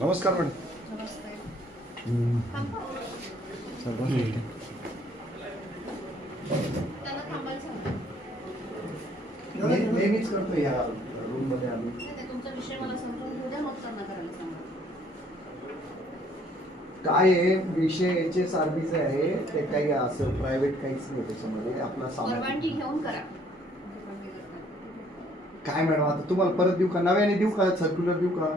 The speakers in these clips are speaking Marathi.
नमस्कार मॅडम. नमस्ते. त्यांना थांबायला सांगा. नेहमीच करतो या रूम मध्ये आम्ही. नाही, तुमचा विषय मला समजून घेऊ द्या, मग त्यांना करायला सांगा. काय आहे विषय याचे सारखीचे आहे ते काही असं प्रायव्हेट काहीच नाही त्याच्यामध्ये आपला परवानगी घेऊन करा. काय मॅडम आता तुम्हाला परत देऊ का नव्याने देऊ का सर्क्युलर देऊ का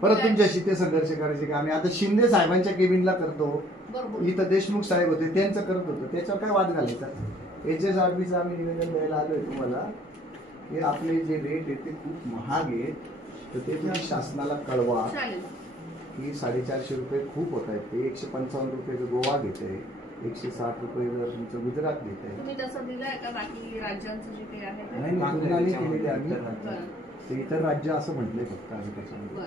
परत तुमच्याशी ते संघर्ष करायचे का आम्ही आता शिंदे साहेबांच्या केबिनला करतो इथं देशमुख साहेब होते त्यांचं करत होतो त्याच्यावर काय वाद घालायचा HSRBचं आम्ही निवेदन द्यायला आलोय तुम्हाला की आपले जे रेट आहे ते खूप महाग आहेत तर ते तुम्ही शासनाला कळवा की 450 रुपये खूप होत आहेत ते 155 रुपये गोवा घेत आहे 160 रुपये जर तुमचं गुजरात घेत आहे. तुम्ही तसं दिलंय का बाकी राज्यांचं जे काही आहे नाही तुलनाने केलेले आम्ही ते इतर राज्य असं म्हटलंय फक्त आम्ही त्याच्यामध्ये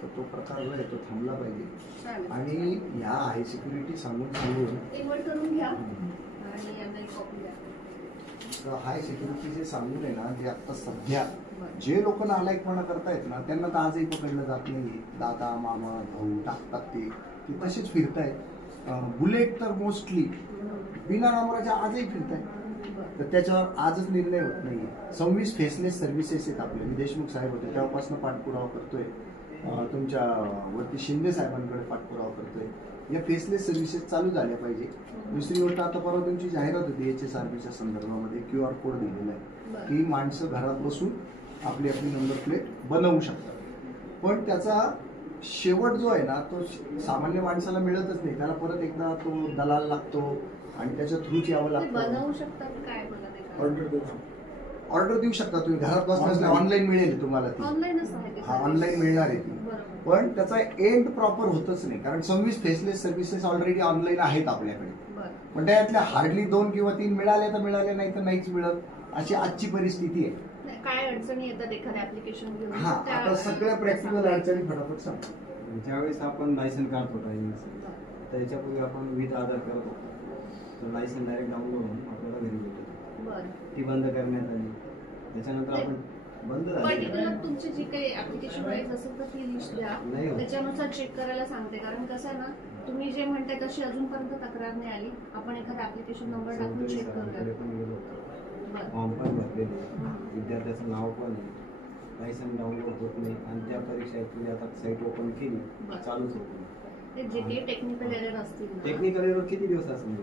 तर तो प्रकार जो आहे तो थांबला पाहिजे आणि ह्या हाय सिक्युरिटी सांगून इन्व्हर्ट करून घ्या आणि यांना एक कॉपी द्या. हाय सिक्युरिटीचे सांगून आहे ना जे आता सध्या जे लोक नालायकपणा करतायत ना त्यांना तर आजही पकडलं जात नाही. दादा मामा भाऊ टाकतात ते तसेच फिरतायत. बुलेट तर मोस्टली बिना नंबराच्या आजही फिरतायत तर त्याच्यावर आजच निर्णय होत नाहीये. 26 फेसलेस सर्व्हिसेस आहेत आपले. देशमुख साहेब होते तेव्हापासून पाठपुरावा करतोय तुमच्या वरती शिंदे साहेबांकडे पाठपुरावा करतोय. या फेसलेस सर्व्हिसेस चालू झाल्या पाहिजे. दुसरी गोष्ट आता परवा तुमची जाहिरात होती HSRBच्या संदर्भामध्ये QR कोड दिलेला आहे की माणसं घरात बसून आपली आपली नंबर प्लेट बनवू शकतात पण त्याचा शेवट जो आहे ना तो सामान्य माणसाला मिळतच नाही. त्याला परत एकदा तो दलाल लागतो आणि त्याच्या थ्रूच यावं लागतं. बनवू शकतात काय मला ऑर्डर देऊ शकता तुम्ही घरात बसल्या ऑनलाईन मिळेल तुम्हाला ती ऑनलाईन मिळणार आहे ती पण त्याचा एंड प्रॉपर होतच नाही कारण 26 फेसलेस सर्व्हिसेस ऑलरेडी ऑनलाईन आहेत आपल्याकडे पण त्यातल्या हार्डली 2 किंवा 3 मिळाले तर मिळाले नाही तर नाहीच मिळत अशी आजची परिस्थिती आहे. काय अडचणी येतात एखाद्या ऍप्लिकेशन घेऊन हा आता सगळ्या प्रॅक्टिकल अडचणी फटाफट सांग. ज्यावेळेस आपण लायसन काढतो त्याच्यापूर्वी आपण विथ आधार करत होतो तर लायसन डायरेक्ट डाउनलोड होऊन आपल्याला घरी भेटत ती बंद करण्यात आली. त्याच्यानंतर आपण बंद पर्टिक्युलर तुमची जी काही ऍप्लिकेशन प्राइस असेल तर ती लिस्ट द्या त्याच्यानुसार चेक करायला सांगते कारण कसं आहे ना तुम्ही जे म्हणताय तशी अजूनपर्यंत तक्रार नाही आली. आपण एखादा ऍप्लिकेशन नंबर टाकून चेक करूया. फॉर्म पण भरलेले विद्यार्थ्याचं नाव पण आहे लायसन डाउनलोड होत नाही आणि त्या परीक्षा तुम्ही आता साईट ओपन केली चालूच होत नाही. जे काही टेक्निकल एरर असतील टेक्निकल एरर किती दिवस असेल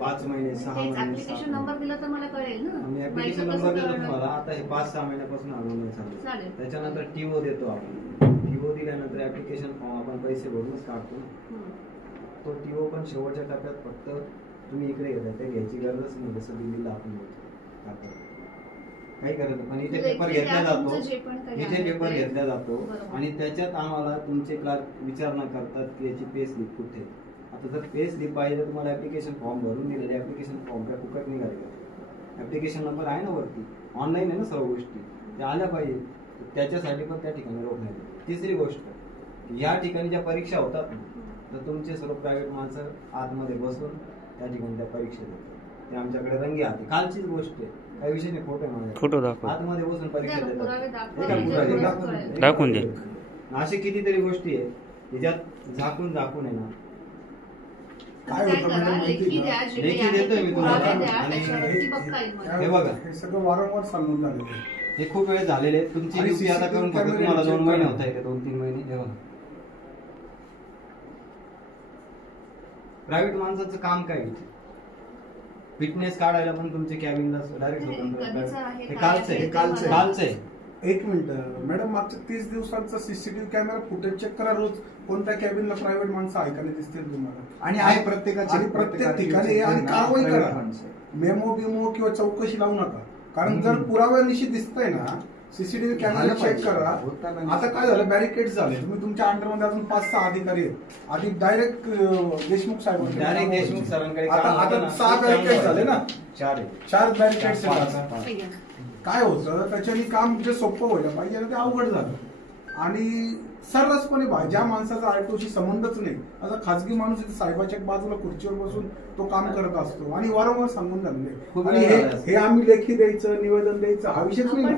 5 महिने 6 महिने ऍप्लिकेशन नंबर दिला तर मला कळेल ना. मी ऍप्लिकेशन नंबर देतो तुम्हाला आता हे 5-6 महिन्यापासून अनुभव चालू. त्याच्यानंतर TO देतो आपण. TO दिल्यानंतर ऍप्लिकेशन फॉर्म आपण पैसे भरूनच काढतो तो TO पण शेवटच्या टप्प्यात फक्त तुम्ही इकडे घेता ते घ्यायची गरजच नाही जसं दिल्लीला आपण काही करत पण इथे पेपर घेतला जातो आणि त्याच्यात आम्हाला तुमचे क्लार्क विचारणा करतात की याची पे स्लिप कुठे. आता जर पे स्लिप पाहिजे तर तुम्हाला ऍप्लिकेशन फॉर्म भरून दिलेले ऍप्लिकेशन फॉर्म काय फुकट निघाले ऍप्लिकेशन नंबर आहे ना वरती ऑनलाईन आहे ना सर्व गोष्टी त्या आल्या पाहिजे त्याच्यासाठी पण त्या ठिकाणी रोखण्यात येईल. तिसरी गोष्ट या ठिकाणी ज्या परीक्षा होतात ना तर तुमचे सर्व प्रायव्हेट माणसं आतमध्ये बसून त्या ठिकाणी त्या परीक्षा देतात ते आमच्याकडे रंगी हाती. कालचीच गोष्ट आहे काही विषय नाही फोटो दाखव आतमध्ये बसून परीक्षा देतात दाखवून दे. असे कितीतरी गोष्टी आहेत ज्यात झाकून आहे ना काय होतं लेखी देतोय मी तुम्हाला. हे बघा हे सगळं वारंवार सांगून झालं हे खूप वेळ झालेले आहेत. तुमची ड्युटी आता करून फक्त तुम्हाला 2 महिने होत आहे 2-3 महिने. हे बघा प्रायव्हेट माणसाचं काम काय फिटनेस काढायला पण तुमच्या कॅबिनला डायरेक्ट कालचं आहे. एक मिनिट मॅडम मागच्या 30 दिवसांचा CCTV कॅमेरा फुटेज चेक करा रोज कोणत्या कॅबिनला प्रायव्हेट माणसं ऐकायला दिसतील तुम्हाला आणि आहे प्रत्येकाची प्रत्येक ठिकाणी आणि कारवाई करा. मेमो बिमो किंवा चौकशी लावू नका कारण जर पुराव्यानिशी दिसतंय ना CCTV कॅमेरा चेक करा. आता काय झालं बॅरिकेड झाले तुम्ही तुमच्या अंडरमध्ये अजून 5-6 अधिकारी आहेत आधी डायरेक्ट देशमुख साहेब देशमुख सरांकडे आता 6 बॅरिकेड झाले ना 4 बॅरिकेड काय होतं त्याच्याने काम जे सोपं व्हायला पाहिजे ते अवघड झालं. आणि सर्रासपणे ज्या माणसाचा आरटीओशी संबंधच नाही, असा खासगी माणूस इथे साहेबाच्या बाजूला खुर्चीवर बसून तो काम करत असतो आणि वारंवार सांगून झालेले. आणि हे आम्ही लेखी द्यायचं, निवेदन द्यायचं हा विषयच नाही ना.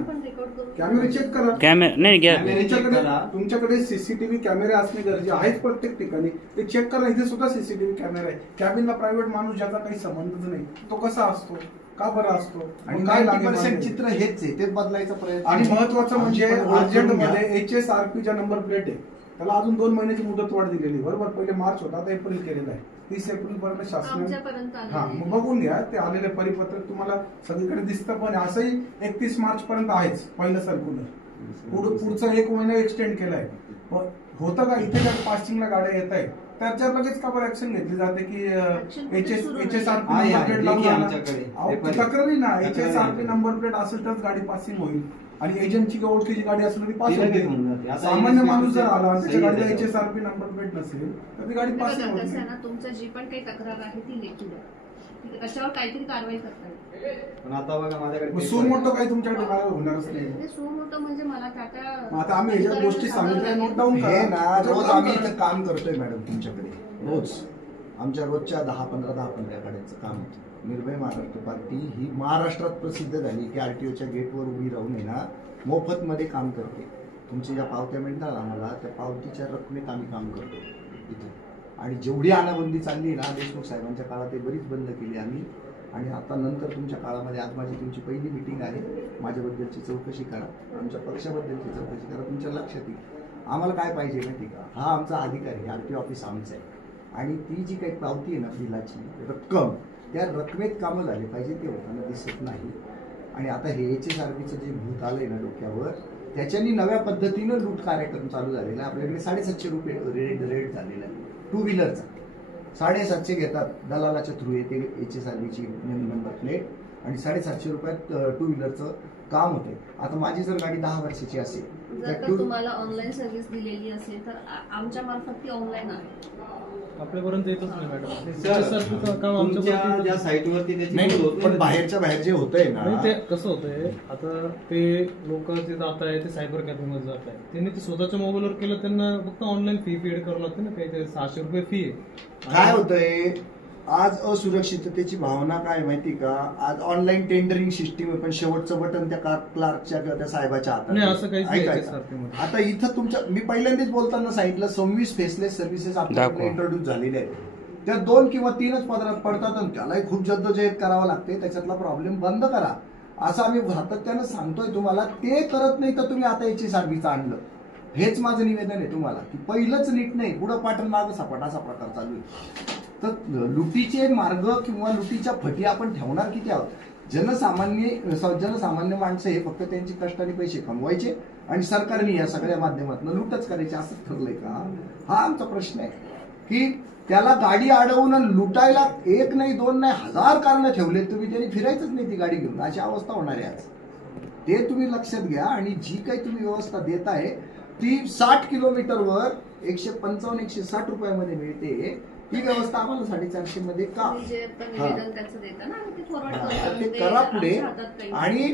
कॅमेरे चेक करा, तुमच्याकडे सीसीटीव्ही कॅमेरे असणे गरजेचे आहेत प्रत्येक ठिकाणी, ते चेक करा. इथे सुद्धा सीसीटीव्ही कॅमेरा आहे. कॅबिनला प्रायव्हेट माणूस ज्याचा काही संबंधच नाही तो कसा असतो, का बरं असतो, आणि काय 90% चित्र हेच आहे, तेच बदलायचा प्रयत्न. आणि महत्वाचं म्हणजे अर्जंटमध्ये HSRPच्या नंबर प्लेट आहे, त्याला अजून 2 महिन्याची मुदतवाढ दिलेली. बरोबर, पहिले मार्च होता, आता एप्रिल केलेला आहे. 30 एप्रिल पर्यंत शासनाने मग बघून घ्या. ते आलेले परिपत्रक तुम्हाला सगळीकडे दिसतं. पण असंही 31 मार्च पर्यंत आहेच पहिलं सर्क्युलर. पुढचा 1 महिना एक्सटेंड केलाय. होतं का इथे जर पासिंगला गाड्या येत आहे त्याच्यावर लगेच का बरं ऍक्शन घेतली जाते की HSRP नंबर प्लेट लावून तक्रारी ना. HSRP नंबर प्लेट असेल तरच गाडी पासिंग होईल. आणि एजंटची ओळखीची गाडी असेल ती पासिंग होईल. सामान्य माणूस जर आला आणि त्याच्या गाडीला HSRP नंबर प्लेट नसेल तर ती गाडी पासिंग होईल. तुमचं जी पण काही तक्रार आहे ती लेखी द्या, त्याच्यावर काहीतरी कारवाई करता येईल. पण आता बघा माझ्याकडे सुमोटो काही तुमच्याकडे काय होणारच नाही. सुमोटो म्हणजे मला आता आम्ही ह्याच्या गोष्टी सांगितल्या, नोट डाऊन हे ना. रोज आम्ही इथं काम करतोय मॅडम तुमच्याकडे. रोज आमच्या रोजच्या 10-15 गाड्यांचं काम होतं. निर्भय महाराष्ट्र पार्टी ही महाराष्ट्रात प्रसिद्ध झाली की आरटीओच्या गेटवर उभी राहून आहे ना मोफतमध्ये काम करते. तुमच्या ज्या पावत्या मिळतात आम्हाला त्या पावतीच्या रकमेत आम्ही काम करतो इथे. आणि जेवढी आणबंदी चालली ना देशमुख साहेबांच्या काळात ते बरीच बंद केली आम्ही. आणि आता नंतर तुमच्या काळामध्ये आज माझी तुमची पहिली मिटिंग आहे. माझ्याबद्दलची चौकशी करा, आमच्या पक्षाबद्दलची चौकशी करा. तुमच्या लक्षात येईल आम्हाला काय पाहिजे माहिती का. हा आमचा अधिकारी आहे, आरटीओ ऑफिस आमचं आहे. आणि ती जी काही पावती आहे ना बिलाची रक्कम, त्या रकमेत कामं झाले पाहिजे ते होताना दिसत नाही. आणि आता हे HSRPचं जे भूत आलंय ना डोक्यावर, त्याच्यानी नव्या पद्धतीनं लूट कार्यक्रम चालू झालेला आहे. आपल्याकडे 750 रुपये रेट झालेला आहे 2 व्हीलरचा. 750 घेतात दलालाच्या थ्रू येते HSRPची नंबर प्लेट आणि 750 रुपयात 2 व्हीलरचं काम होते. आता माझी जर गाडी 10 वर्षाची असेल तर तुम्हाला ऑनलाईन सर्व्हिस दिलेली असेल तर आमच्या मार्फत ती ऑनलाईन आहे, आपल्यापर्यंत येतच नाही मॅडम. ज्या साईटवरती पण बाहेरच्या बाहेर जे होतंय ना ते कसं होतंय. आता ते लोक जे जात आहे ते सायबर कॅफेमध्ये जात आहे, त्यांनी ते स्वतःच्या मोबाईलवर केलं, त्यांना फक्त ऑनलाईन फी पेड करावं लागते ना. काही 600 रुपये फी आहे. काय होतंय आज असुरक्षिततेची भावना काय माहिती का. आज ऑनलाईन टेंडरिंग सिस्टीम आहे पण शेवटचं बटन त्या क्लार्कच्या किंवा त्या साहेबाच्या हातात. आता इथं तुमच्या मी पहिल्यांदाच बोलताना सांगितलं 26 फेसलेस सर्व्हिसेस आपल्याकडे इंट्रोड्यूस झालेल्या आहेत. त्या 2 किंवा 3च पदरात पडतात आणि त्यालाही खूप जद्दोजहद करावं लागते. त्याच्यातला प्रॉब्लेम बंद करा असं आम्ही सातत्यानं सांगतोय तुम्हाला. ते करत नाही तर तुम्ही आता HSRPचं आणलं. हेच माझं निवेदन आहे तुम्हाला की पहिलंच नीट नाही, पुढं पाठण मागं सापट असा प्रकार चालू आहे. तर लुटीचे मार्ग किंवा लुटीच्या फटी आपण ठेवणार किती आहोत. जनसामान्य माणसं हे फक्त त्यांची कष्टाने पैसे कमवायचे आणि सरकारने या सगळ्या माध्यमातून लुटच करायची असं ठरलंय का. हा आमचा प्रश्न आहे की त्याला गाडी अडवून लुटायला 1 नाही 2 नाही 1000 कारणं ठेवले तुम्ही, त्यांनी फिरायचंच नाही ती गाडी घेऊन, अशी अवस्था होणार आहे आज. ते तुम्ही लक्षात घ्या. आणि जी काही तुम्ही व्यवस्था देत आहे ती 60 किलोमीटरवर 155-160 रुपयामध्ये मिळते. ही व्यवस्था आम्हाला 450 मध्ये का ते करा पुढे. आणि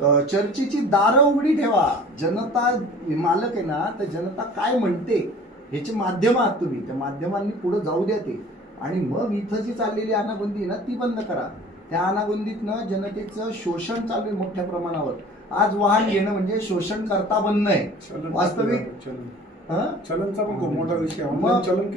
चर्चेची दारं उघडी ठेवा. जनता मालक आहे ना, तर जनता काय म्हणते ह्याचे माध्यम आहात तुम्ही, त्या माध्यमांनी पुढे जाऊ द्या ते. आणि मग इथं जी चाललेली अनाबंदी ना ती बंद करा. त्या अनाबंदीतनं जनतेचं शोषण चालू आहे मोठ्या प्रमाणावर. आज वाहन घेणं म्हणजे शोषण करता बनणं आहे वास्तविक. चलनचा पण खूप मोठा विषय. चलन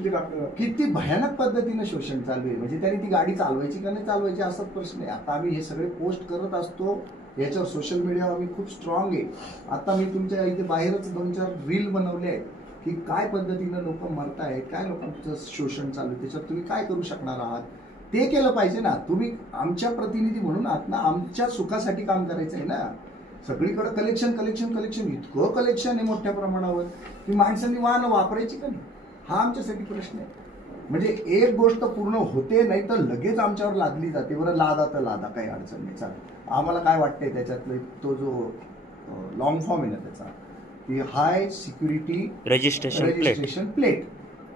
किती भयानक पद्धतीनं शोषण चालू आहे. म्हणजे त्यांनी ती गाडी चालवायची का नाही चालवायची असाच प्रश्न आहे. आता आम्ही हे सगळे पोस्ट करत असतो याच्यावर सोशल मीडियावर आम्ही खूप स्ट्रॉंग आहे. आता मी तुमच्या इथे बाहेरच 2-4 रील बनवले आहेत की काय पद्धतीनं लोक मरतायत, काय लोकांचं शोषण चालू आहे, त्याच्यात तुम्ही काय करू शकणार आहात ते केलं पाहिजे ना. तुम्ही आमच्या प्रतिनिधी म्हणून आहात ना, आमच्या सुखासाठी काम करायचं आहे ना. सगळीकडे कलेक्शन इतकं कलेक्शन आहे मोठ्या प्रमाणावर की माणसांनी वाहनं वापरायची का नाही, हा आमच्यासाठी प्रश्न आहे. म्हणजे एक गोष्ट पूर्ण होते नाही तर लगेच आमच्यावर लादली जाते. बरं लादा तर लादा, काही अडचण नाही, चालेल. आम्हाला काय वाटतंय त्याच्यातलं तो जो लॉंग फॉर्म आहे ना त्याचा, की हाय सिक्युरिटी रजिस्ट्रेशन प्लेट.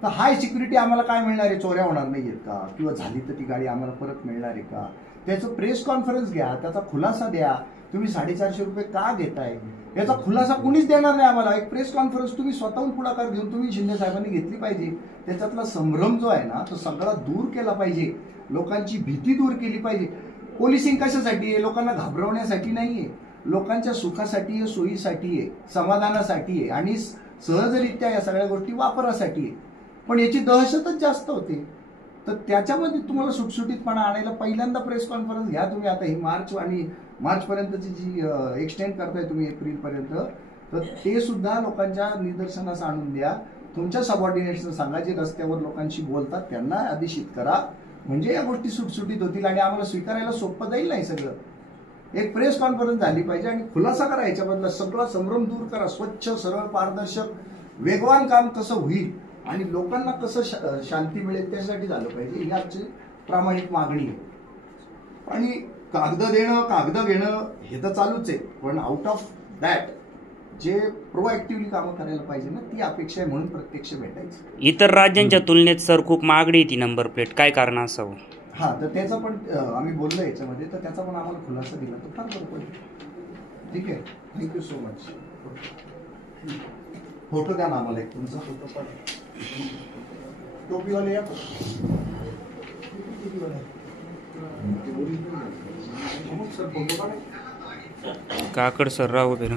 तर हाय सिक्युरिटी आम्हाला काय मिळणार आहे, चोऱ्या होणार नाहीयेत का, किंवा झाली तर ती गाडी आम्हाला परत मिळणार आहे का, त्याचं प्रेस कॉन्फरन्स घ्या, त्याचा खुलासा द्या. तुम्ही 450 रुपये का घेताय, याचा खुलासा कुणीच देणार नाही आम्हाला. एक प्रेस कॉन्फरन्स तुम्ही स्वतःहून पुढाकार घेऊन तुम्ही शिंदे साहेबांनी घेतली पाहिजे. त्याच्यातला संभ्रम जो आहे ना तो सगळा दूर केला पाहिजे. लोकांची भीती दूर केली पाहिजे. पोलिसिंग कशासाठी आहे? लोकांना घाबरवण्यासाठी नाहीये, लोकांच्या सुखासाठी आहे, सोयीसाठी आहे, समाधानासाठी आहे आणि सहजरित्या या सगळ्या गोष्टी वापरासाठी आहे. पण याची दहशतच जास्त होते. तर त्याच्यामध्ये तुम्हाला सुटसुटीतपणा आणायला पहिल्यांदा प्रेस कॉन्फरन्स घ्या तुम्ही. आता ही मार्च पर्यंतची जी एक्सटेंड करताय तुम्ही एप्रिलपर्यंत, तर ते सुद्धा लोकांच्या निदर्शनास आणून द्या. तुमच्या सबऑर्डिनेट्सना सांगा, जे रस्त्यावर लोकांशी बोलतात त्यांना आदेशित करा, म्हणजे या गोष्टी सुटसुटीत होतील आणि आम्हाला स्वीकारायला सोपं जाईल. नाही सगळं एक प्रेस कॉन्फरन्स झाली पाहिजे आणि खुलासा करा याच्याबद्दल, सगळा संभ्रम दूर करा. स्वच्छ, सरळ, पारदर्शक, वेगवान काम कसं होईल आणि लोकांना कसं शांती मिळेल त्यासाठी झालं पाहिजे, ही आजची प्रामाणिक मागणी आहे. आणि कागद देणं, कागद घेणं हे तर चालूच आहे, पण आउट ऑफ दॅट जे प्रोएक्टिव्हली कामं करायला पाहिजे ना, ती अपेक्षा आहे. म्हणून प्रत्यक्ष भेटायचं. इतर राज्यांच्या तुलनेत सर खूप महागडी ती नंबर प्लेट, काय कारण असावं? हा, तर त्याचा पण आम्ही बोललो याच्यामध्ये, तर त्याचा पण आम्हाला खुलासा दिला तर फार बरं पडेल. ठीक आहे, थँक्यू सो मच. फोटो द्या ना आम्हाला एक तुमचा. फोटो टोपीवाले या. काकड सर राव वगैरे.